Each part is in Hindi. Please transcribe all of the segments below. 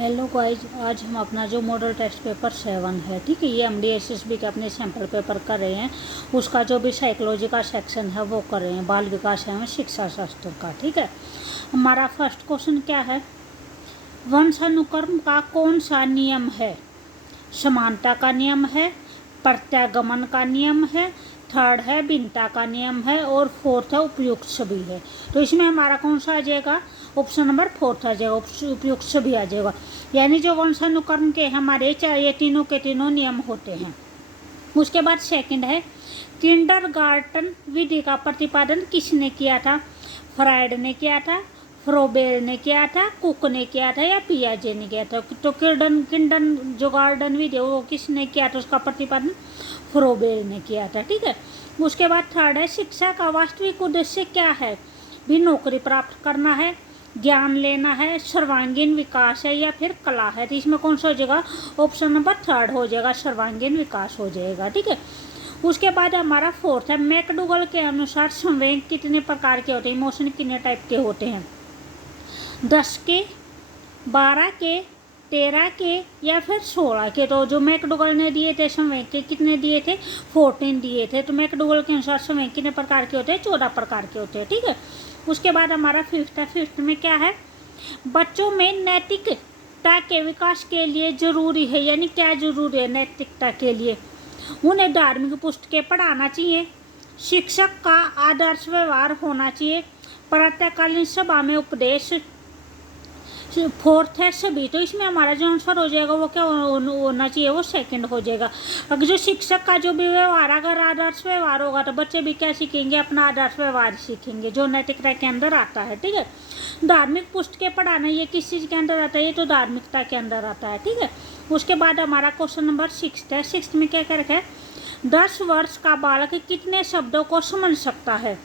हेलो गाइज, आज हम अपना जो मॉडल टेस्ट पेपर 7 है, ठीक है, ये MD-SSB के अपने सैम्पल पेपर कर रहे हैं। उसका जो भी साइकोलॉजी का सेक्शन है वो कर रहे हैं, बाल विकास एवं शिक्षा शास्त्र का। ठीक है, हमारा फर्स्ट क्वेश्चन क्या है, वंशानुक्रम का कौन सा नियम है? समानता का नियम है, प्रत्यागमन का नियम है, थर्ड है भिन्नता का नियम है, और फोर्थ है उपयुक्त सभी है। तो इसमें हमारा कौन सा आ जाएगा? ऑप्शन नंबर फोर्थ आ जाएगा, उपयुक्त सभी आ जाएगा। यानी जो वंशानुक्रम के हमारे ये तीनों के तीनों नियम होते हैं। उसके बाद सेकंड है, किंडरगार्टन विधि का प्रतिपादन किसने किया था? फ्राइड ने किया था, फ्रोबेल ने किया था, कुक ने किया था, या पियाजे ने किया था? तो किंडन जो गार्डन विधि वो किसने किया था? उसका प्रतिपादन फ्रोबेल ने किया था। ठीक है, उसके बाद थर्ड है, शिक्षा का वास्तविक उद्देश्य क्या है? भी नौकरी प्राप्त करना है, ज्ञान लेना है, सर्वांगीण विकास है, या फिर कला है? तो इसमें कौन सा हो जाएगा? ऑप्शन नंबर थर्ड हो जाएगा, सर्वांगीण विकास हो जाएगा। ठीक है, उसके बाद हमारा फोर्थ है, मैकडूगल के अनुसार संवेग कितने प्रकार के होते हैं? इमोशन कितने टाइप के होते हैं? 10 के, 12 के, 13 के, या फिर 16 के? तो जो मैकडूगल ने दिए थे संवेग के कितने दिए थे? 14 दिए थे। तो मैकडूगल के अनुसार संवेग कितने प्रकार के होते हैं? 14 प्रकार के होते हैं। ठीक है, उसके बाद हमारा फिफ्थ है, फिफ्थ में क्या है, बच्चों में नैतिकता के विकास के लिए जरूरी है, यानी क्या जरूरी है नैतिकता के लिए? उन्हें धार्मिक पुस्तकें पढ़ाना चाहिए, शिक्षक का आदर्श व्यवहार होना चाहिए, प्रातःकालीन सभा में उपदेश, फोर्थ है सभी। तो इसमें हमारा जो आंसर हो जाएगा वो क्या होना चाहिए? वो सेकंड हो जाएगा। अगर जो शिक्षक का जो भी व्यवहार, अगर आदर्श व्यवहार होगा तो बच्चे भी क्या सीखेंगे? अपना आदर्श व्यवहार सीखेंगे, जो नैतिकता के अंदर आता है। ठीक है, धार्मिक पुस्तकें पढ़ाना ये किस चीज़ के अंदर आता है? ये तो धार्मिकता के अंदर आता है। ठीक है, उसके बाद हमारा क्वेश्चन नंबर 6 है। 6 में क्या कर रखा है, 10 वर्ष का बालक कितने शब्दों को समझ सकता है?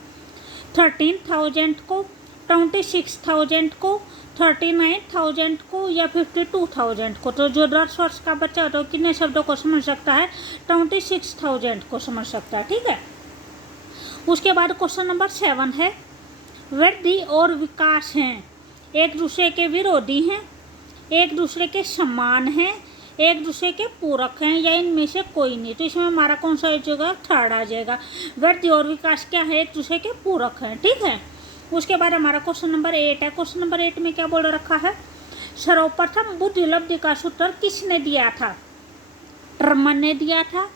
13,000 को, 26,000 को, 39,000 को, या 52,000 को? तो जो 10 वर्ष का बच्चा होता है तो कितने शब्दों को समझ सकता है? 26,000 को समझ सकता है। ठीक है, उसके बाद क्वेश्चन नंबर 7 है, वृद्धि और विकास हैं, एक दूसरे के विरोधी हैं, एक दूसरे के समान हैं, एक दूसरे के पूरक हैं, या इनमें से कोई नहीं? तो इसमें हमारा कौन सा हो जाएगा? थर्ड आ जाएगा। वृद्धि और विकास क्या है? एक दूसरे के पूरक हैं। ठीक है, उसके बाद हमारा क्वेश्चन नंबर 8 है। क्वेश्चन नंबर 8 में क्या बोल रखा है, सर्वप्रथम बुद्धिलब्धि का सूत्र किसने दिया था? टर्मन ने दिया था,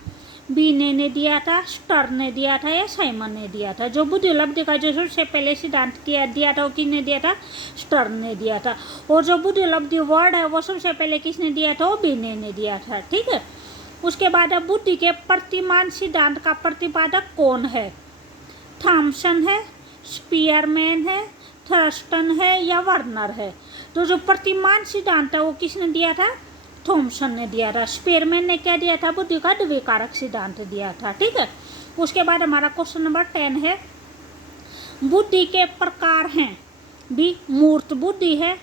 बीने ने दिया था, स्टर ने दिया था, या साइमन ने दिया था? जो बुद्धिलब्धि का जो सबसे पहले सिद्धांत दिया था वो किसने दिया था? स्टर ने दिया था। और जो बुद्धिलब्धि वर्ड है वो सबसे पहले किसने दिया था? वो बीने ने दिया था। ठीक है, उसके बाद अब बुद्धि के प्रतिमान सिद्धांत का प्रतिपादक कौन है? थॉमसन है, स्पीयरमैन है, थर्स्टन है, या वर्नर है? तो जो प्रतिमान सिद्धांत है वो किसने दिया था? थॉमसन ने दिया था। स्पीयरमैन ने क्या दिया था? बुद्धि का द्विकारक सिद्धांत दिया था। ठीक है, उसके बाद हमारा क्वेश्चन नंबर 10 है, बुद्धि के प्रकार हैं, भी मूर्त बुद्धि है,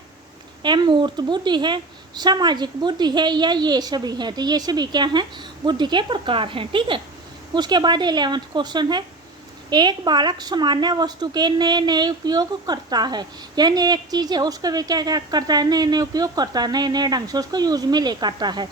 अमूर्त बुद्धि है, सामाजिक बुद्धि है, या ये सभी हैं? तो ये सभी क्या हैं? बुद्धि के प्रकार हैं। ठीक है, उसके बाद 11वां क्वेश्चन है, एक बालक सामान्य वस्तु के नए नए उपयोग करता है, यानी एक चीज़ है उसका वे क्या क्या करता है? नए नए उपयोग करता है, नए नए ढंग से उसको यूज में ले करता है।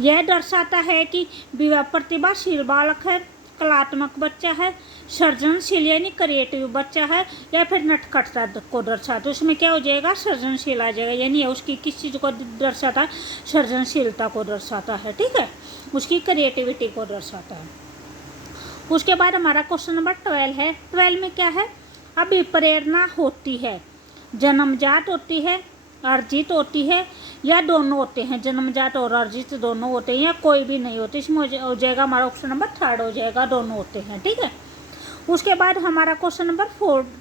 यह दर्शाता है कि वह प्रतिभाशील बालक है, कलात्मक बच्चा है, सृजनशील यानी क्रिएटिव बच्चा है, या फिर नटखटता को दर्शाता है? उसमें क्या हो जाएगा? सृजनशील आ जाएगा, यानी उसकी किस चीज़ को दर्शाता है? सृजनशीलता को दर्शाता है। ठीक है, उसकी क्रिएटिविटी को दर्शाता है। उसके बाद हमारा क्वेश्चन नंबर 12 है। 12 में क्या है, अभिप्रेरणा होती है, जन्मजात होती है, अर्जित होती है, या दोनों होते हैं? जन्मजात और अर्जित दोनों होते हैं, या कोई भी नहीं होते? इसमें हो जाएगा हमारा ऑप्शन नंबर थर्ड हो जाएगा, दोनों होते हैं। ठीक है, उसके बाद हमारा क्वेश्चन नंबर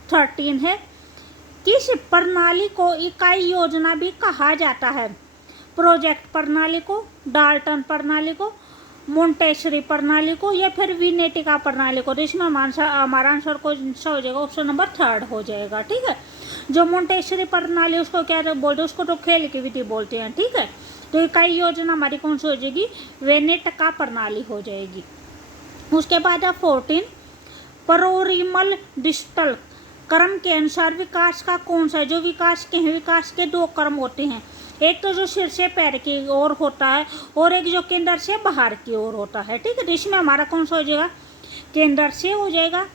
13 है, किस प्रणाली को इकाई योजना भी कहा जाता है? प्रोजेक्ट प्रणाली को, डाल्टन प्रणाली को, मोंटेसरी प्रणाली को, या फिर विनेटिका प्रणाली को? तो इसमें हमारा आंसर को हो जाएगा ऑप्शन नंबर थर्ड हो जाएगा। ठीक है, जो मोंटेसरी प्रणाली उसको क्या बोलते हैं? उसको तो खेल की विधि बोलते हैं। ठीक है, तो इकाई योजना हमारी कौन सी हो जाएगी? विनेटिका प्रणाली हो जाएगी। उसके बाद 14, परोरिमल डिस्टल क्रम के अनुसार विकास का कौन सा? जो विकास के हैं, विकास के 2 क्रम होते हैं, एक तो जो सिर से पैर की ओर होता है और एक जो केंद्र से बाहर की ओर होता है, ठीक है। तो इसमें हमारा कौन सा हो जाएगा, केंद्र से हो जाएगा,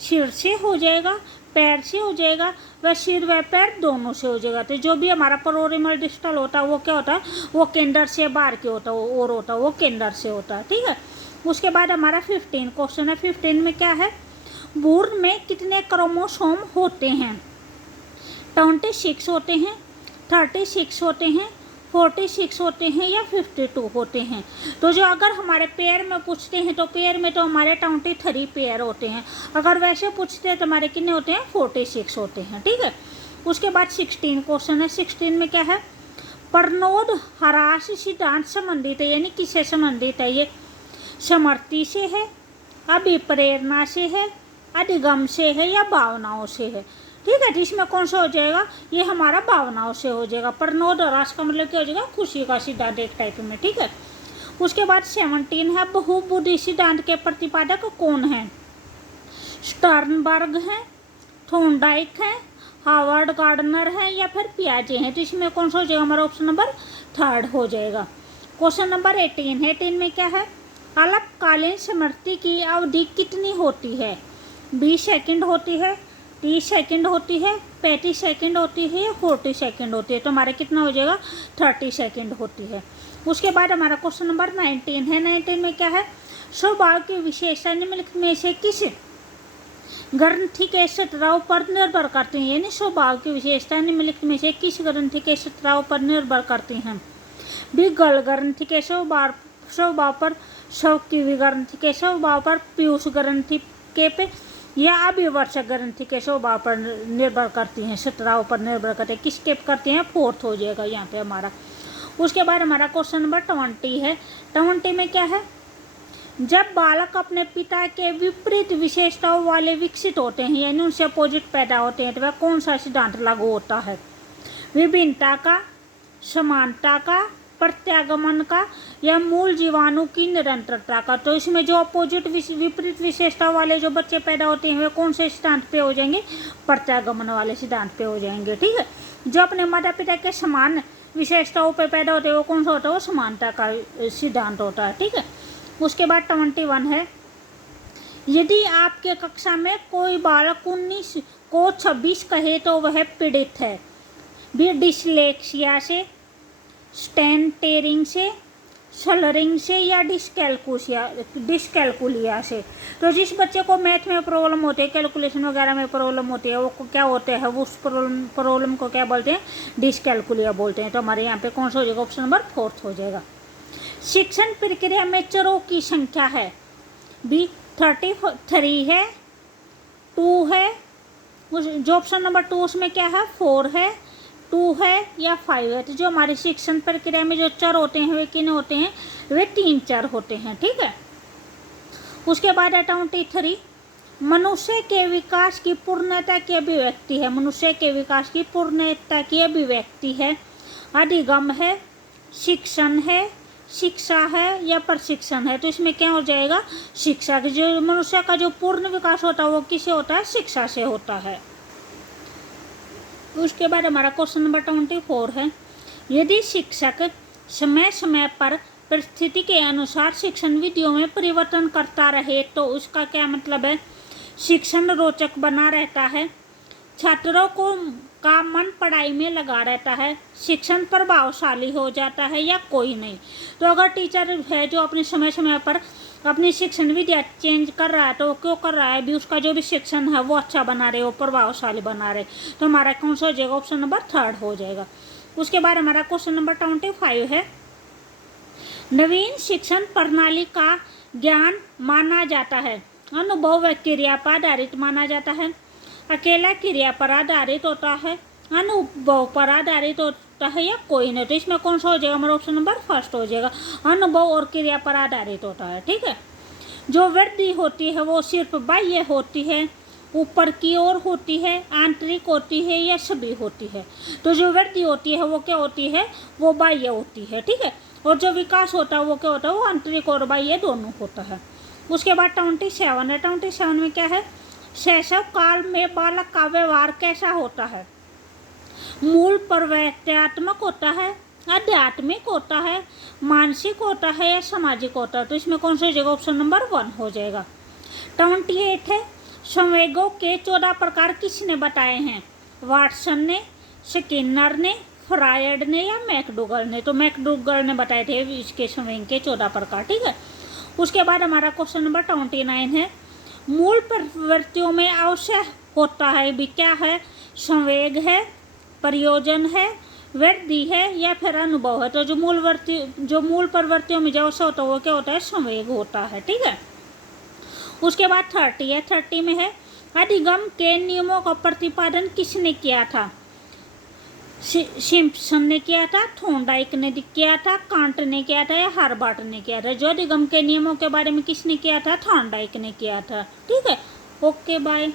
सिर से हो जाएगा, पैर से हो जाएगा, व सिर व पैर दोनों से हो जाएगा। तो जो भी हमारा प्रोक्सिमल डिस्टल होता है वो क्या होता है, वो केंद्र से बाहर के होता है, वो और होता है, वो केंद्र से होता है, ठीक है। उसके बाद हमारा 15 क्वेश्चन है। 15 में क्या है, भ्रूण में कितने क्रोमोसोम होते हैं। 26 होते हैं, 36 होते हैं, 46 होते हैं या 52 होते हैं। तो जो अगर हमारे पेयर में पूछते हैं तो पेयर में तो हमारे 23 पेयर होते हैं। अगर वैसे पूछते हैं तो हमारे कितने होते हैं, 46 होते हैं, ठीक है। उसके बाद 16 क्वेश्चन है। 16 में क्या है, परनोद ह्रास सिद्धांत संबंधित है, यानी किससे संबंधित है ये, समर्थि से है, अभिप्रेरणा से है, अधिगम से है या भावनाओं से है, ठीक है। तो इसमें कौन सा हो जाएगा, ये हमारा भावनाओं से हो जाएगा। परनोद ह्रास का मतलब क्या हो जाएगा, खुशी का सिद्धांत एक टाइप में, ठीक है। उसके बाद 17 है, बहुबुद्धि सिद्धांत के प्रतिपादक कौन है। स्टर्नबर्ग है, थोर्नडाइक है, हार्वर्ड गार्डनर है या फिर पियाजे हैं। तो इसमें कौन सा हो जाएगा, हमारा ऑप्शन नंबर 3 हो जाएगा। क्वेश्चन नंबर 18 है। 18 में क्या है, अल्पकालीन स्मृति की अवधि कितनी होती है। 20 सेकंड होती है, 30 सेकंड होती है, 35 सेकंड होती है या 40 सेकंड होती है। तो हमारा कितना हो जाएगा, 30 सेकंड होती है। उसके बाद हमारा क्वेश्चन नंबर 19 है। 19 में क्या है, स्वभाव की विशेषता निम्नलिखित में से किस ग्रंथि के स्त्राव पर निर्भर करती हैं, यानी स्वभाव की विशेषता निम्नलिखित में से किस ग्रंथि के स्त्राव पर निर्भर करती हैं। गल ग्रंथि के स्वभाव पर, शव की ग्रंथि के स्वभाव पर, पीयूष ग्रंथि के पे या अभिवर्षक ग्रंथि के स्वभाव पर निर्भर करती हैं, स्त्राव पर निर्भर करते हैं। किस स्टेप करते हैं, 4th हो जाएगा यहाँ पे हमारा। उसके बाद हमारा क्वेश्चन नंबर 20 है। 20 में क्या है, जब बालक अपने पिता के विपरीत विशेषताओं वाले विकसित होते हैं, यानी उनसे अपोजिट पैदा होते हैं, तो वह कौन सा सिद्धांत लागू होता है। विभिन्नता का, समानता का, प्रत्यागमन का या मूल जीवाणु की निरंतरता का। तो इसमें जो अपोजिट विपरीत विशेषता वाले जो बच्चे पैदा होते हैं वे कौन से सिद्धांत पे हो जाएंगे, प्रत्यागमन वाले सिद्धांत पे हो जाएंगे, ठीक है। जो अपने माता पिता के समान विशेषताओं पे पैदा होते हैं वो कौन सा होता है, वो समानता का सिद्धांत होता है, ठीक है। उसके बाद 21 है, यदि आपके कक्षा में कोई बालक 19 को 26 कहे तो वह पीड़ित है। भी डिसलेक्सिया से, स्टेंटेरिंग से, सलरिंग से या डिस्कैलकुलिया से। तो जिस बच्चे को मैथ में प्रॉब्लम होती है, कैलकुलेशन वगैरह में प्रॉब्लम होती है, वो क्या होते हैं, वो उस प्रॉब्लम को क्या बोलते हैं, डिस्कैलकुलिया बोलते हैं। तो हमारे यहाँ पे कौन सा हो जाएगा, ऑप्शन नंबर 4th हो जाएगा। शिक्षण प्रक्रिया में चरों की संख्या है, बी 33 है, 2 है, जो ऑप्शन नंबर 2 उसमें क्या है, 4 है, 2 है या 5 है। तो जो हमारी शिक्षण प्रक्रिया में जो चर होते हैं वे कितने होते हैं, वे 3 चर होते हैं, ठीक है। उसके बाद 23, मनुष्य के विकास की पूर्णता की अभिव्यक्ति है। मनुष्य के विकास की पूर्णता की अभिव्यक्ति है, अधिगम है, शिक्षण है, शिक्षा है या प्रशिक्षण है। तो इसमें क्या हो जाएगा, शिक्षा। जो मनुष्य का जो पूर्ण विकास होता है वो किससे होता है, शिक्षा से होता है। उसके बाद हमारा क्वेश्चन नंबर 24 है, यदि शिक्षक समय समय पर परिस्थिति के अनुसार शिक्षण विधियों में परिवर्तन करता रहे तो उसका क्या मतलब है, शिक्षण रोचक बना रहता है, छात्रों का मन पढ़ाई में लगा रहता है, शिक्षण प्रभावशाली हो जाता है या कोई नहीं। तो अगर टीचर है जो अपने समय समय पर अपनी शिक्षण विधि चेंज कर रहा है तो वो क्यों कर रहा है, भी उसका जो भी शिक्षण है वो अच्छा बना रहे, वो प्रभावशाली बना रहे। तो हमारा कौन सा हो जाएगा, ऑप्शन नंबर 3 हो जाएगा। उसके बाद हमारा क्वेश्चन नंबर 25 है, नवीन शिक्षण प्रणाली का ज्ञान माना जाता है, अनुभव व क्रिया पर आधारित माना जाता है, अकेला क्रिया पर आधारित होता है, अनुभव पर आधारित होता है या कोई नहीं। तो इसमें कौन सा हो जाएगा, हमारा ऑप्शन नंबर 1 हो जाएगा, अनुभव और क्रिया पर आधारित होता है, ठीक है। जो वृद्धि होती है वो सिर्फ बाह्य होती है, ऊपर की ओर होती है, आंतरिक होती है या सभी होती है। तो जो वृद्धि होती है वो क्या होती है, वो बाह्य होती है, ठीक है। और जो विकास होता है वो क्या होता है, वो आंतरिक और बाह्य दोनों होता है। उसके बाद 27 है। 27 में क्या है, शैशव काल में बालक का व्यवहार कैसा होता है, मूल प्रवर्त्यात्मक होता है, आध्यात्मिक होता है, मानसिक होता है या सामाजिक होता है? तो इसमें कौन सा हो जाएगा? ऑप्शन नंबर 1 हो जाएगा। 28 है, संवेगों के 14 प्रकार किसने बताए हैं? वाटसन ने, स्किनर ने, फ्रायड ने या मैकडूगल ने? तो मैकडूगल ने बताए थे इसके संवेग के 14 प्रकार, ठीक है। उसके बाद हमारा क्वेश्चन नंबर 29 है, मूल प्रवृत्तियों में आवश्यक होता है भी क्या है? संवेग है, प्रयोजन है, वृद्धि है या फिर अनुभव है? तो जो मूल प्रवृत्तियों में जो आवश्यक होता है वो क्या होता है? संवेग होता है, ठीक है। उसके बाद 30 है, 30 में है, अधिगम के नियमों का प्रतिपादन किसने किया था? सिम्पसन ने किया था, थॉर्नडाइक ने किया था, कांट ने किया था या हार्बार्ट ने किया था? जो अधिगम के नियमों के बारे में किसने किया था? थॉर्नडाइक ने किया था, ठीक है। Okay bye.